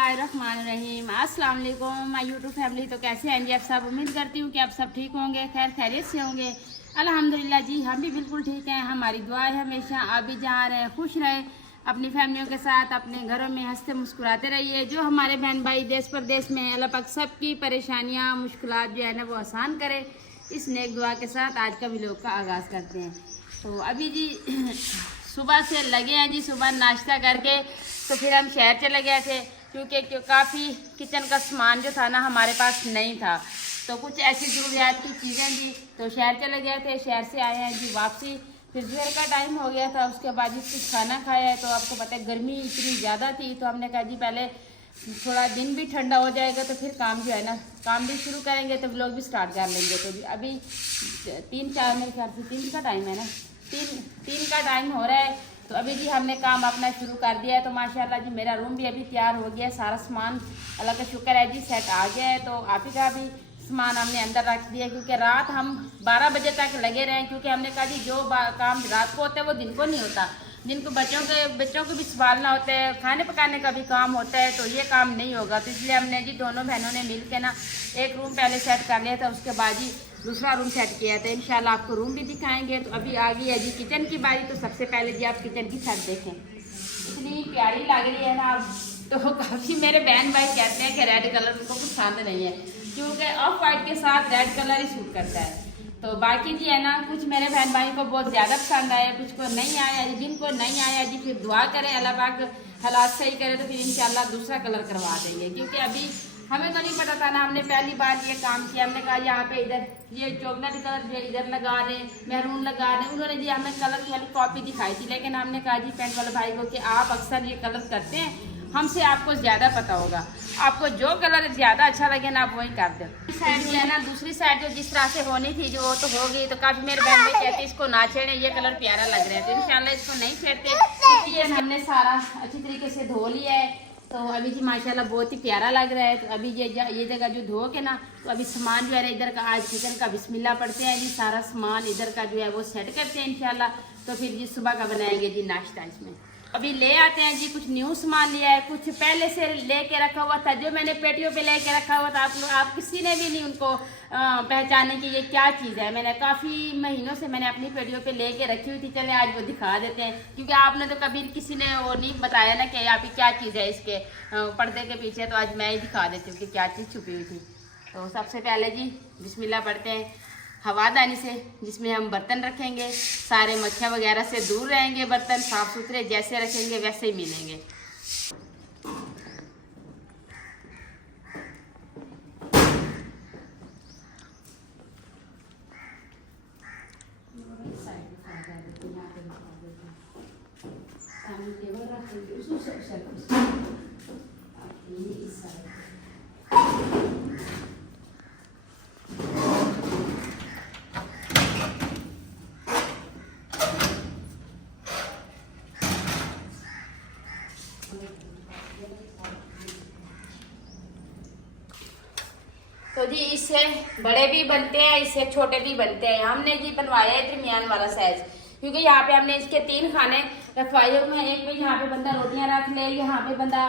बिस्मिल्लाहिर्रहमानिर्रहीम। अस्सलाम वालेकुम माय यूट्यूब फैमिली। तो कैसे हैं जी आप सब? उम्मीद करती हूँ कि आप सब ठीक होंगे, खैर खैरियत से होंगे। अल्हम्दुलिल्लाह जी, हम भी बिल्कुल ठीक हैं। हमारी दुआ है हमेशा आप भी जहाँ रहे खुश रहे, अपनी फैमिलियों के साथ अपने घरों में हंसते मुस्कुराते रहिए। जो हमारे बहन भाई देश प्रदेश में हैं, अल्लाह पाक सबकी परेशानियाँ मुश्किलात जो है ना वो आसान करे। इस नेक दुआ के साथ आज का व्लॉग का आगाज़ करते हैं। तो अभी जी सुबह से लगे हैं जी, सुबह नाश्ता करके तो फिर हम शहर चले गए थे, क्योंकि काफ़ी किचन का सामान जो था ना हमारे पास नहीं था। तो कुछ ऐसी ज़रूरियात की चीज़ें जी, तो शहर चले गए थे। शहर से आए हैं जी वापसी, फिर दोपहर का टाइम हो गया था। उसके बाद जी कुछ खाना खाया है। तो आपको पता है गर्मी इतनी ज़्यादा थी, तो हमने कहा जी पहले थोड़ा दिन भी ठंडा हो जाएगा तो फिर काम जो है ना काम भी शुरू करेंगे, तो व्लॉग भी स्टार्ट कर लेंगे। तो जी अभी 3-4 मेरे ख्याल से 3 का टाइम है ना, तीन का टाइम हो रहा है। तो अभी जी हमने काम अपना शुरू कर दिया है। तो माशाल्लाह जी मेरा रूम भी अभी तैयार हो गया है, सारा सामान अल्लाह का शुक्र है जी सेट आ गया है। तो आप ही का भी सामान हमने अंदर रख दिया, क्योंकि रात हम 12 बजे तक लगे रहे, क्योंकि हमने कहा जी जो काम रात को होता है वो दिन को नहीं होता। दिन को बच्चों को भी संभालना होता है, खाने पकाने का भी काम होता है, तो ये काम नहीं होगा। तो इसलिए हमने जी दोनों बहनों ने मिल के ना एक रूम पहले सेट कर लिया था, उसके बाद जी दूसरा रूम सेट किया था। इंशाल्लाह आपको रूम भी दिखाएंगे। तो अभी आ गई है जी किचन की बारी। तो सबसे पहले जी आप किचन की छत देखें, इतनी प्यारी लग रही है ना। तो काफ़ी मेरे बहन भाई कहते हैं कि रेड कलर उनको पसंद नहीं है, क्योंकि ऑफ वाइट के साथ रेड कलर ही सूट करता है। तो बाकी जी है ना, कुछ मेरे बहन भाई को बहुत ज़्यादा पसंद आया, कुछ को नहीं आया जी। जिनको नहीं आया जी फिर दुआ करें अल्लाह पाक हालात सही करे, तो फिर इंशाल्लाह दूसरा कलर करवा देंगे। क्योंकि अभी हमें तो नहीं पता था ना, हमने पहली बार ये काम किया। हमने कहा यहाँ पे इधर ये चॉकलेट कलर जो इधर लगा दें, मैरून लगा दें। उन्होंने जी हमें कलर की वाली कॉपी दिखाई थी, लेकिन हमने कहा जी पेंट वाले भाई को कि आप अक्सर ये कलर करते हैं, हमसे आपको ज़्यादा पता होगा, आपको जो कलर ज़्यादा अच्छा लगे ना आप वही कर दो। साइड जो है ना, दूसरी साइड जो जिस तरह से होनी थी जो तो हो गई। तो काफ़ी मेरे बहन भाई कहते इसको ना छेड़े, ये कलर प्यारा लग रहा है। तो इंशाल्लाह इसको नहीं छेड़ते। किचन हमने सारा अच्छी तरीके से धो लिया है। तो अभी जी माशाल्लाह बहुत ही प्यारा लग रहा है। तो अभी ये जगह जो धो के ना, तो अभी सामान जो है ना इधर का आज किचन का बिस्मिल्लाह पढ़ते हैं जी। सारा सामान इधर का जो है वो सेट करते हैं इंशाल्लाह। तो फिर जी सुबह का बनाएंगे जी नाश्ता। इसमें अभी ले आते हैं जी कुछ न्यू सामान लिया है, कुछ पहले से लेके रखा हुआ था, जो मैंने पेटियों पे लेके रखा हुआ था। आप किसी ने भी नहीं उनको पहचाने कि ये क्या चीज़ है। मैंने काफ़ी महीनों से मैंने अपनी पेटियों पे लेके रखी हुई थी। चले आज वो दिखा देते हैं, क्योंकि आपने तो कभी किसी ने वो नहीं बताया ना कि आप क्या चीज़ है इसके पर्दे के पीछे। तो आज मैं ही दिखा देती हूँ कि क्या चीज़ छुपी हुई थी। तो सबसे पहले जी बिस्मिल्लाह पढ़ते हैं हवादानी से, जिसमें हम बर्तन रखेंगे। सारे मक्खियाँ वगैरह से दूर रहेंगे, बर्तन साफ़ सुथरे जैसे रखेंगे वैसे ही मिलेंगे। तो जी इससे बड़े भी बनते हैं, इससे छोटे भी बनते हैं। हमने जी बनवाया है दरमियान वाला साइज, क्योंकि यहाँ पे हमने इसके 3 खाने रखवाए हुए हैं। एक में यहाँ पे बंदा रोटियां रख ले, यहाँ पे बंदा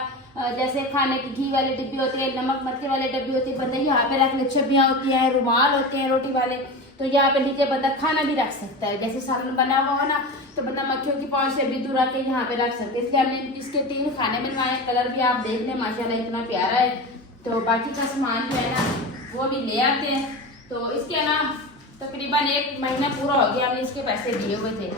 जैसे खाने की घी वाली डिब्बी होती है, नमक मिर्च वाली डिब्बी होती है, बंदा यहाँ पे रख ले। छब्बियाँ होती हैं, रुमाल होते हैं रोटी वाले। तो यहाँ पे नीचे बंदा खाना भी रख सकता है, जैसे सालन बना हुआ हो ना, तो बंदा मक्खियों की पहुंच से भी दूर रख के यहाँ पे रख सकते हैं। इसलिए हमने इसके 3 खाने बनवाए। कलर भी आप देख लें माशाल्लाह इतना प्यारा है। तो बाकी का सामान जो है ना वो भी ले आते हैं। तो इसके ना तकरीबन 1 महीना पूरा हो गया, हमने इसके पैसे दिए हुए थे।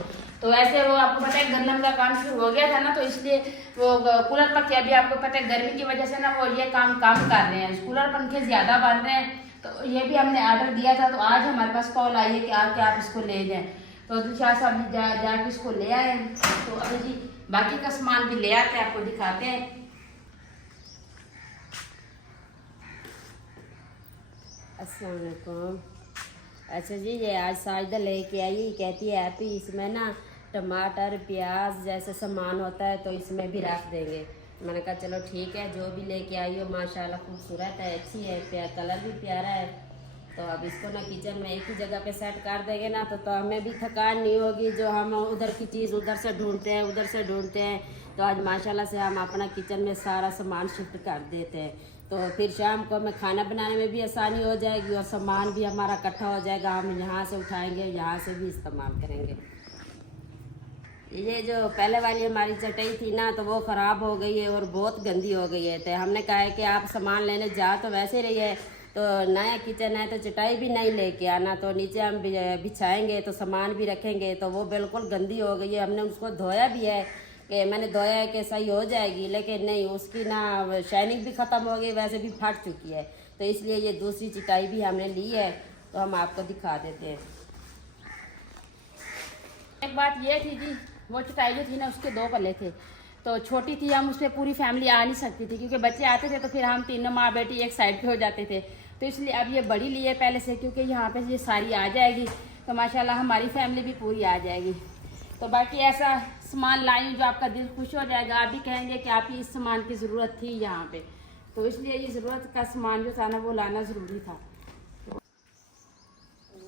तो ऐसे वो आपको पता है गंदम का काम शुरू हो गया था ना, तो इसलिए वो कूलर पंखे अभी आपको पता है गर्मी की वजह से ना वो ये काम कम कर रहे हैं, कूलर पंखे ज़्यादा बन रहे हैं। तो ये भी हमने ऑर्डर दिया था। तो आज हमारे पास कॉल आई है कि आप इसको ले जाएँ। तो शाह साहब जाके इसको ले आए। तो अभी जी बाकी का सामान भी ले आते हैं, आपको दिखाते हैं। अस्सलाम वालेकुम। अच्छा जी ये आज साजिदा लेके आई, कहती है ऐपी इसमें ना टमाटर प्याज जैसे सामान होता है तो इसमें भी रख देंगे। मैंने कहा चलो ठीक है, जो भी लेके आई हो माशाल्लाह खूबसूरत है, अच्छी है, कलर भी प्यारा है। तो अब इसको ना किचन में एक ही जगह पे सेट कर देंगे ना, तो हमें भी थकान नहीं होगी। जो हम उधर की चीज़ उधर से ढूंढते हैं तो आज माशाल्लाह से हम अपना किचन में सारा सामान शिफ्ट कर देते हैं, तो फिर शाम को हमें खाना बनाने में भी आसानी हो जाएगी और सामान भी हमारा इकट्ठा हो जाएगा, हम यहाँ से उठाएंगे, यहाँ से भी इस्तेमाल करेंगे। ये जो पहले वाली हमारी चटाई थी ना, तो वो ख़राब हो गई है और बहुत गंदी हो गई है, तो हमने कहा है कि आप सामान लेने जा तो वैसे रही है, तो नया किचन है तो चटाई भी नहीं लेके आना, तो नीचे हम बिछाएंगे तो सामान भी रखेंगे, तो वो बिल्कुल गंदी हो गई है। हमने उसको धोया भी है कि मैंने धोया है कि सही हो जाएगी, लेकिन नहीं, उसकी ना शाइनिंग भी ख़त्म हो गई, वैसे भी फट चुकी है, तो इसलिए ये दूसरी चटाई भी हमने ली है, तो हम आपको दिखा देते हैं। एक बात ये थी जी, वो चटाई जो थी ना उसके 2 पल्ले थे, तो छोटी थी, हम उस पर पूरी फैमिली आ नहीं सकती थी क्योंकि बच्चे आते थे तो फिर हम तीनों माँ बेटी एक साइड पे हो जाते थे, तो इसलिए अब ये बड़ी ली है पहले से, क्योंकि यहाँ पे ये सारी आ जाएगी तो माशाल्लाह हमारी फैमिली भी पूरी आ जाएगी। तो बाकी ऐसा सामान लाई जो आपका दिल खुश हो जाएगा, आप भी कहेंगे कि आप ही इस सामान की ज़रूरत थी यहाँ पे, तो इसलिए ये ज़रूरत का सामान जो था ना वो लाना ज़रूरी था। तो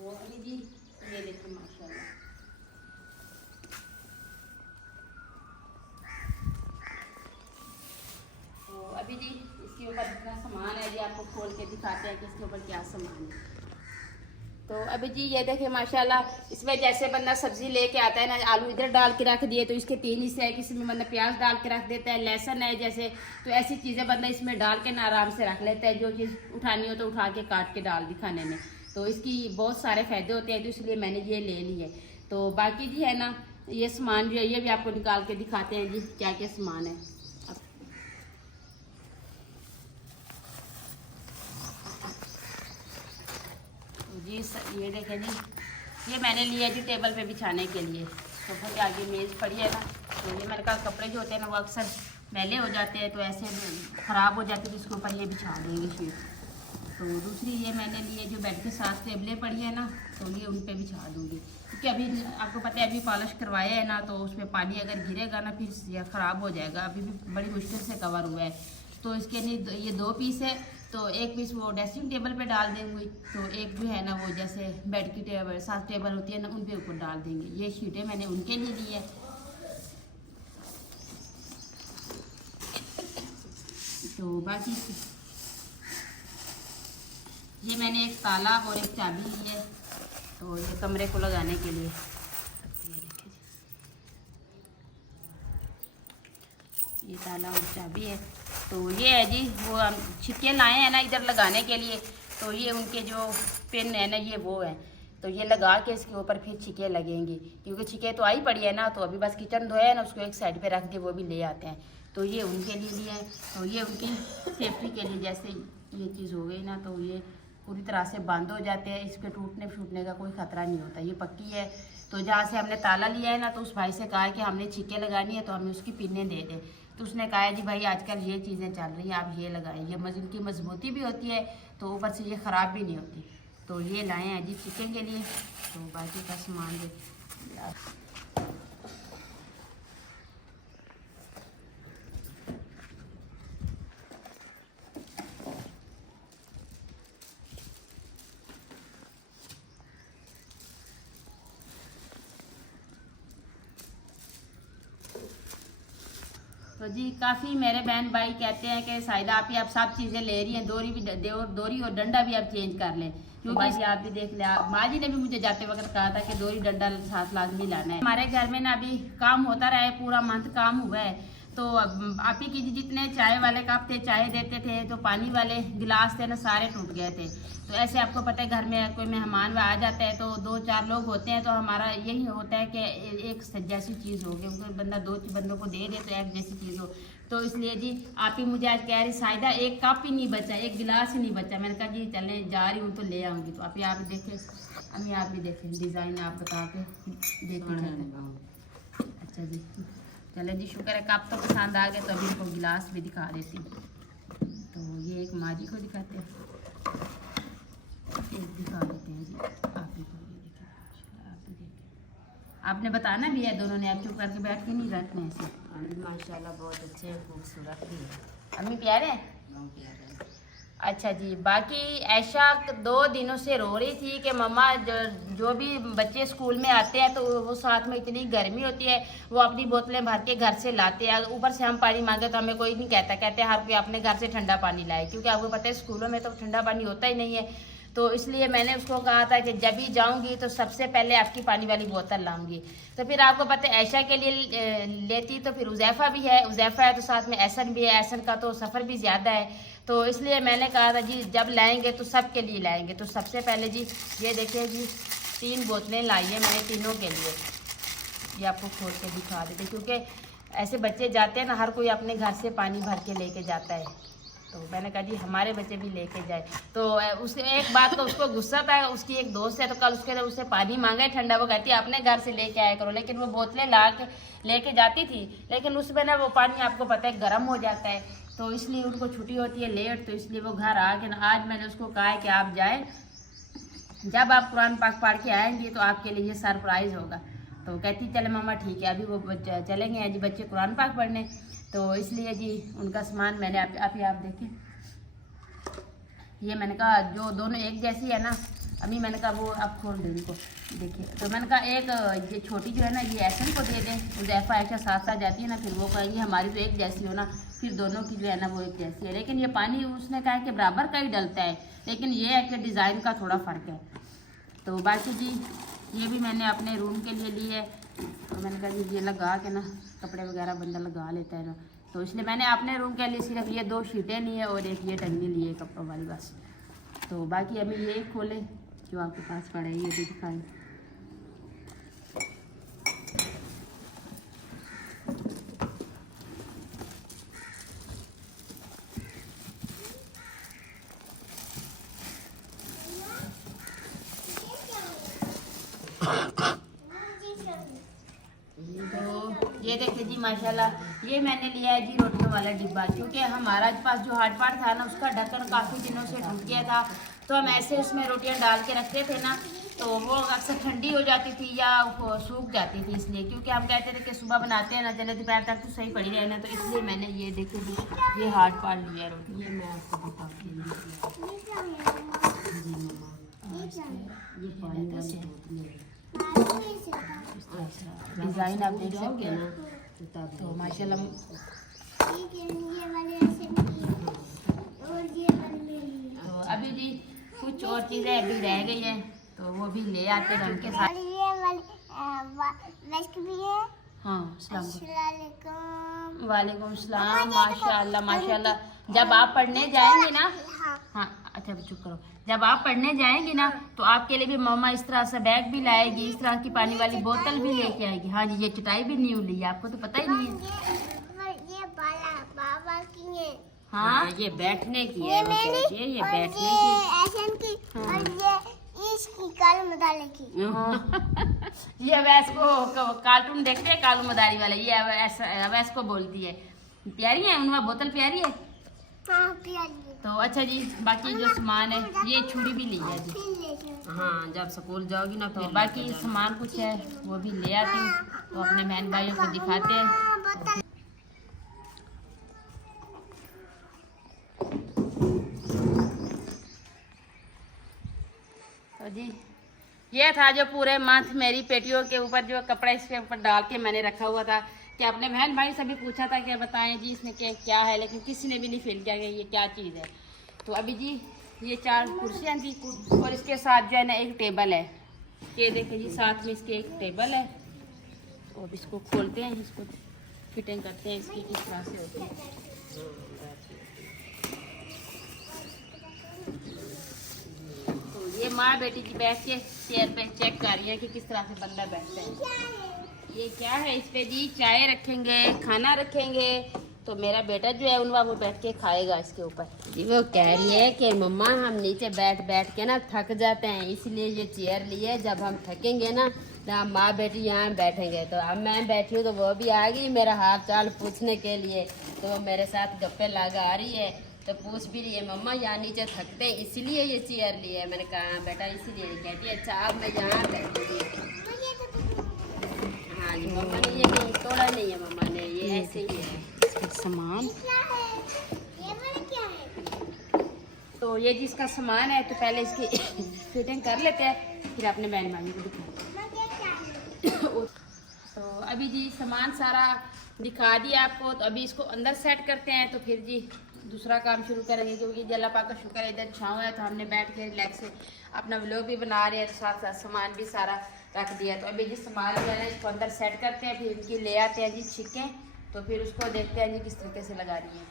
अभी जी ये देखो माशाल्लाह, तो अभी जी इसके ऊपर जितना सामान है जी आपको खोल के दिखाते हैं कि इसके ऊपर क्या सामान है। तो अभी जी ये देखिए माशाल्लाह, इसमें जैसे बंदा सब्जी लेके आता है ना, आलू इधर डाल के रख दिए तो इसके 3 हिस्से है, किसी में बंदा प्याज डाल के रख देता है, लहसुन है जैसे, तो ऐसी चीज़ें बंदा इसमें डाल के ना आराम से रख लेता है, जो चीज़ उठानी हो तो उठा के काट के डाल दी खाने में, तो इसकी बहुत सारे फ़ायदे होते हैं, तो इसलिए मैंने ये ले ली है। तो बाकी जी है ना, ये सामान जो है ये भी आपको निकाल के दिखाते हैं जी क्या क्या सामान है। जी ये देखें जी, ये मैंने लिया जी टेबल पे बिछाने के लिए, तो फिर आगे मेज़ पड़ी है ना, तो ये मेरे पास कपड़े जो होते हैं ना वो अक्सर मैले हो जाते हैं, तो ऐसे ख़राब हो जाते हैं, तो इसके ऊपर ये बिछा देंगे शीट। तो दूसरी ये मैंने लिए जो बेड के साथ टेबलें पड़ी है ना, तो ये उन पर बिछा दूँगी, क्योंकि अभी आपको पता है अभी पॉलिश करवाया है ना, तो उसमें पानी अगर गिरेगा ना फिर ये ख़राब हो जाएगा, अभी भी बड़ी मुश्किल से कवर हुआ है। तो इसके लिए ये 2 पीस है, तो एक पीस वो ड्रेसिंग टेबल पे डाल देंगे, तो एक जो है ना वो जैसे बेड की टेबल 7 टेबल होती है ना उन पे ऊपर डाल देंगे। ये शीटें मैंने उनके लिए ली है। तो बाकी ये मैंने एक ताला और एक चाबी ली है, तो ये कमरे को लगाने के लिए। ये ताला और चाबी है, तो ये है जी वो हम छिटके लाए हैं ना इधर लगाने के लिए, तो ये उनके जो पिन है ना ये वो है, तो ये लगा के इसके ऊपर फिर छिके लगेंगी, क्योंकि छिके तो आई पड़ी है ना, तो अभी बस किचन धोया है ना उसको एक साइड पे रख के वो भी ले आते हैं, तो ये उनके लिए है। तो ये उनकी सेफ्टी के लिए, जैसे ये चीज़ हो गई ना तो ये पूरी तरह से बंद हो जाते हैं, इसके टूटने का कोई ख़तरा नहीं होता, ये पक्की है। तो जहाँ से हमने ताला लिया है ना, तो उस भाई से कहा है कि हमने छिके लगानी है तो हमें उसकी पिनें दे दें, तो उसने कहा है जी भाई आजकल ये चीज़ें चल रही हैं, आप ये लगाएं, ये इनकी मजबूती भी होती है, तो ऊपर से ये ख़राब भी नहीं होती, तो ये लाए हैं जी चिकन के लिए। तो बाकी का सामान जो तो जी काफ़ी मेरे बहन भाई कहते हैं कि साहिदा आप सब चीज़ें ले रही हैं, दोरी और डंडा भी आप चेंज कर लें, क्योंकि आप भी देख लें, माँ जी ने भी मुझे जाते वक्त कहा था कि दोरी डंडा साथ लाजमी लाना है। हमारे घर में ना अभी काम होता रहा है, पूरा मंथ काम हुआ है, तो आप ही कीजिए, जितने चाय वाले कप थे चाय देते थे, तो पानी वाले गिलास थे ना सारे टूट गए थे। तो ऐसे आपको पता है घर में कोई मेहमान आ जाता है तो 2-4 लोग होते हैं, तो हमारा यही होता है कि एक जैसी चीज़ हो गई, उनको बंदा 2 बंदों को दे दे तो एक जैसी चीज़ हो। तो इसलिए जी आप ही मुझे आज कह रही साहिदा एक कप ही नहीं बचा, एक गिलास ही नहीं बचा, मैंने कहा जी चले जा रही हूँ तो ले आऊँगी। तो आप यहाँ भी देखें, अम्मी आप भी देखें डिज़ाइन आप बता के देते। अच्छा जी चले जी, शुक्र है कप तो पसंद आ गए, तो अभी इनको गिलास भी दिखा देती हूँ। तो ये एक माँ जी को दिखाते हैं, एक दिखा देते हैं जी आप ही को, ये देखिए आप भी देखें, आपने बताना भी है, दोनों ने आप चुप करके बैठ के नहीं रखने ऐसे। माशाल्लाह बहुत अच्छे खूबसूरत भी है। अम्मी प्यारे हैं। अच्छा जी, बाकी ऐशा 2 दिनों से रो रही थी कि मम्मा जो भी बच्चे स्कूल में आते हैं तो वो साथ में इतनी गर्मी होती है, वो अपनी बोतलें भर के घर से लाते हैं, ऊपर से हम पानी मांगे तो हमें कोई नहीं कहता, कहते हैं हर कोई अपने घर से ठंडा पानी लाए, क्योंकि आपको पता है स्कूलों में तो ठंडा पानी होता ही नहीं है। तो इसलिए मैंने उसको कहा था कि जब भी जाऊंगी तो सबसे पहले आपकी पानी वाली बोतल लाऊंगी। तो फिर आपको पता है ऐशा के लिए लेती तो फिर उज़ैफ़ा भी है, उज़ैफ़ा है तो साथ में एहसन भी है, एहसन का तो सफ़र भी ज़्यादा है, तो इसलिए मैंने कहा था जी जब लाएंगे तो सब के लिए लाएंगे। तो सबसे पहले जी ये देखिए जी 3 बोतलें लाई है मैंने तीनों के लिए, ये आपको खोल के दिखा देते, क्योंकि ऐसे बच्चे जाते हैं ना, हर कोई अपने घर से पानी भर के लेके जाता है, तो मैंने कहा जी हमारे बच्चे भी लेके जाए। तो उसके एक बात तो उसको गुस्सा था, उसकी एक दोस्त है तो कल उससे पानी मांगा है ठंडा, वो कहती है अपने घर से लेके आया करो, लेकिन वो बोतलें ला के लेके जाती थी, लेकिन उसमें ना वो पानी आपको पता है गर्म हो जाता है, तो इसलिए उनको छुट्टी होती है लेट, तो इसलिए वो घर आ गए ना। आज मैंने उसको कहा है कि आप जाए, जब आप कुरान पाक पढ़ के आएंगे तो आपके लिए सरप्राइज़ होगा। तो कहती चले मम्मा ठीक है, अभी वो चलेंगे जी बच्चे कुरान पाक पढ़ने, तो इसलिए जी उनका सामान मैंने आप देखें, ये मैंने कहा जो दोनों एक जैसी है ना, अभी मैंने कहा वो आप खोल दें इनको देखिए, तो मैंने कहा एक ये छोटी जो है ना ये एहसन को दे दें, उज़ैफ़ा ऐशा साथ साथ जाती है ना, फिर वो कहेंगी हमारी तो एक जैसी हो ना, फिर दोनों की जो है ना वो एक जैसी है, लेकिन ये पानी उसने कहा कि बराबर का ही डलता है, लेकिन ये है कि डिज़ाइन का थोड़ा फ़र्क है। तो बाकी जी ये भी मैंने अपने रूम के लिए ली है, तो मैंने कहा जी ये लगा के ना कपड़े वगैरह बंदा लगा लेता है ना, तो इसलिए मैंने अपने रूम के लिए सिर्फ ये 2 शीटें ली है और एक ये टंगी ली है कपड़ों वाली बस। तो बाकी अभी ये खोले जो आपके पास पड़ा है ये भी दिखाएं। ये देखिए जी माशाल्लाह ये मैंने लिया है जी रोटियों वाला डिब्बा, क्योंकि हमारा पास जो हाट पाट था ना उसका ढक्कन काफ़ी दिनों से टूट गया था, तो हम ऐसे उसमें रोटियां डाल के रखते थे ना, तो वो अक्सर ठंडी हो जाती थी या सूख जाती थी, इसलिए क्योंकि हम कहते थे कि सुबह बनाते हैं ना चले दोपहर तक तो सही पड़ी रहे ना, तो इसलिए मैंने ये देखिए जी ये हाट पाट लिया है रोटी, ये मैं आपको दिखाती हूँ ये पानी डिज़ाइन आप देख सकते हैं ना, तो माशाल्लाह तो अभी जी कुछ और चीज़ें अभी रह गई हैं तो वो भी ले आते हैं उनके साथ। हाँ वालेकुम सलाम, माशाल्लाह माशाल्लाह। जब आप पढ़ने जाएंगे ना, हाँ अच्छा चुप करो, जब आप पढ़ने जाएंगी ना तो आपके लिए भी मम्मा इस तरह से बैग भी लाएगी, इस तरह की पानी वाली बोतल भी लेके आएगी। हाँ जी ये चटाई भी न्यू ली है, आपको तो पता ही नहीं है। हाँ ये बैठने की है, ये बैठने की और ये इसकी कालू मदारी की। ये वैस को कार्टून देखते हैं कालू मदारी वाले, ये वैस को बोलती है। प्यारी है उनका बोतल, प्यारी है। हाँ प्यारी है। तो अच्छा जी बाकी जो सामान है ये छुरी भी ली है जी। हाँ जब स्कूल जाओगी ना तो बाकी सामान कुछ है वो भी ले आती हूँ, तो अपने बहन भाइयों को दिखाते हैं। तो जी ये था जो पूरे मंथ मेरी पेटियों के ऊपर जो कपड़ा इसके ऊपर डाल के मैंने रखा हुआ था, कि अपने बहन भाई से भी पूछा था कि बताएं जी इसमें क्या है, लेकिन किसी ने भी नहीं फील किया कि ये क्या चीज़ है। तो अभी जी ये 4 कुर्सियाँ थी और इसके साथ जो है ना एक टेबल है, ये देखिए जी साथ में इसके एक टेबल है। और इसको खोलते हैं, इसको फिटिंग करते हैं इसकी किस तरह से होती है। तो ये माँ बेटी की बैठ के चेयर पे चेक कर रही है कि किस तरह से बंदा बैठता है। ये क्या है, इस पे जी चाय रखेंगे, खाना रखेंगे, तो मेरा बेटा जो है उनका वो बैठ के खाएगा इसके ऊपर। जी वो कह रही है कि मम्मा हम नीचे बैठ के ना थक जाते हैं, इसलिए ये चेयर लिए, जब हम थकेंगे ना तो हम माँ बेटी यहाँ बैठेंगे। तो अब मैं बैठी हूँ तो वो भी आ गई मेरा हाल चाल पूछने के लिए, तो वो मेरे साथ गप्पे लगा रही है, तो पूछ भी रही है मम्मा यहाँ नीचे थकते हैं इसलिए ये चेयर ली है। मैंने कहा बेटा इसीलिए। कहती है अच्छा अब मैं यहाँ बैठूँगी। हाँ जी मम्मा ने ये नहीं तोड़ा नहीं है, मम्मा ने ये ऐसे ही है। सामान तो ये जिसका सामान है तो पहले इसकी फिटिंग कर लेते हैं, फिर अपने बहन भाई को दिखाएंगे। तो अभी जी सामान सारा दिखा दिया आपको, तो अभी इसको अंदर सेट करते हैं, तो फिर जी दूसरा काम शुरू करेंगे। क्योंकि अल्लाह पाक का शुक्र है इधर छाँव है, तो हमने बैठ के रिलैक्स से अपना व्लॉग भी बना रहे हैं, तो साथ साथ सामान भी सारा रख दिया। तो अभी जी सामान जो है ना इसको अंदर सेट करते हैं, फिर इनकी ले आते हैं जी छिक्के, तो फिर उसको देखते हैं जी किस तरीके से लगा रही है।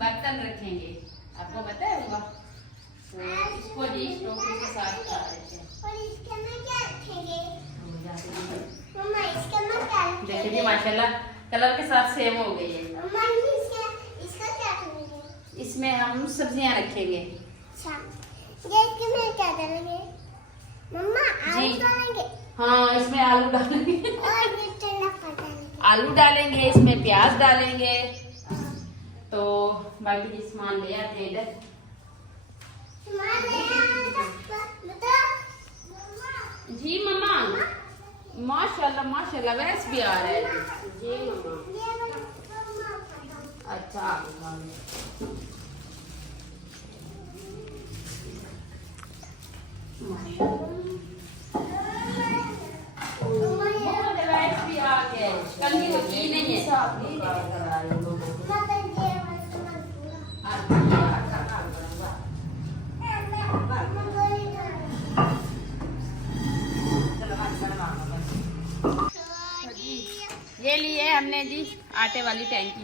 बर्तन रखेंगे, आपको बताया होगा, तो इसको जी टोकरी के साथ डाल देते हैं। और इसके में क्या रखेंगे? मम्मा इसके में क्या रखेंगे? देखिए जी माशाल्लाह कलर के साथ सेम हो गई है। मम्मा इसका क्या करेंगे? इसमें हम सब्जियां रखेंगे। अच्छा, ये इसके में क्या डालेंगे? मम्मा आलू जी। डालेंगे हाँ इसमें आलू डालेंगे और भी टमाटर डालेंगे। आलू डालेंगे, इसमें प्याज डालेंगे। तो बाकी जी सामान ले आते हैं इधर। जी मम्मा माशाल्लाह माशाल्लाह वैस भी आ रहा है जी मम्मा। अच्छा वैस भी आ गया, कल की तो की नहीं है। ये लिए हमने जी आटे वाली टैंकी।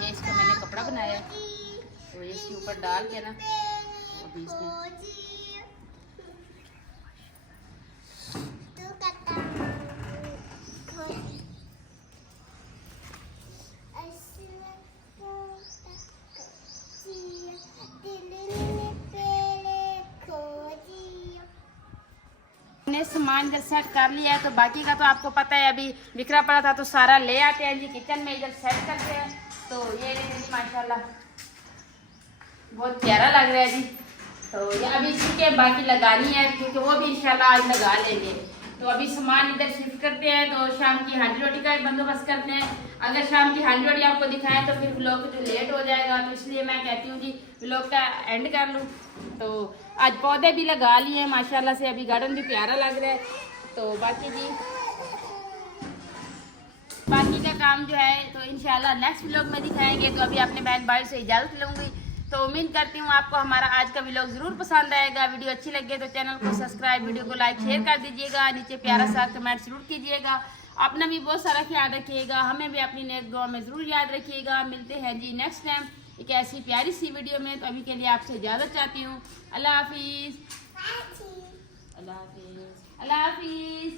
ये इसका मैंने कपड़ा बनाया, तो ये इसके ऊपर डाल के ना अभी इसमें हमने सामान जब सेट कर लिया है, तो बाकी का तो आपको पता है अभी बिखरा पड़ा था, तो सारा ले आते हैं जी किचन में, इधर सेट करते हैं। तो ये देखिए जी माशाल्लाह बहुत प्यारा लग रहा है जी। तो ये अभी इसके बाकी लगानी है, क्योंकि वो भी इंशाल्लाह आज लगा लेंगे। तो अभी सामान इधर शिफ्ट करते हैं, तो शाम की हांडी रोटी का बंदोबस्त करते हैं। अगर शाम की हांडी रोटी आपको दिखाएं तो फिर व्लॉग जो लेट हो जाएगा, तो इसलिए मैं कहती हूँ जी व्लॉग का एंड कर लूँ। तो आज पौधे भी लगा लिए हैं माशाल्लाह से, अभी गार्डन भी प्यारा लग रहा है। तो बाकी जी बाकी का काम जो है तो इंशाल्लाह नेक्स्ट व्लॉग में दिखाएंगे। तो अभी अपने बहन भाई से इजाज़त लूँगी। तो उम्मीद करती हूँ आपको हमारा आज का व्लॉग ज़रूर पसंद आएगा। वीडियो अच्छी लगे तो चैनल को सब्सक्राइब, वीडियो को लाइक शेयर कर दीजिएगा, नीचे प्यारा सा कमेंट ज़रूर कीजिएगा। अपना भी बहुत सारा ख्याल रखिएगा, हमें भी अपनी नेक दुआ में ज़रूर याद रखिएगा। मिलते हैं जी नेक्स्ट टाइम एक ऐसी प्यारी सी वीडियो में। तो अभी के लिए आपसे इजाज़त चाहती हूँ। अल्लाह हाफिज़। अल्लाह हाफिज़। अल्लाह हाफिज़।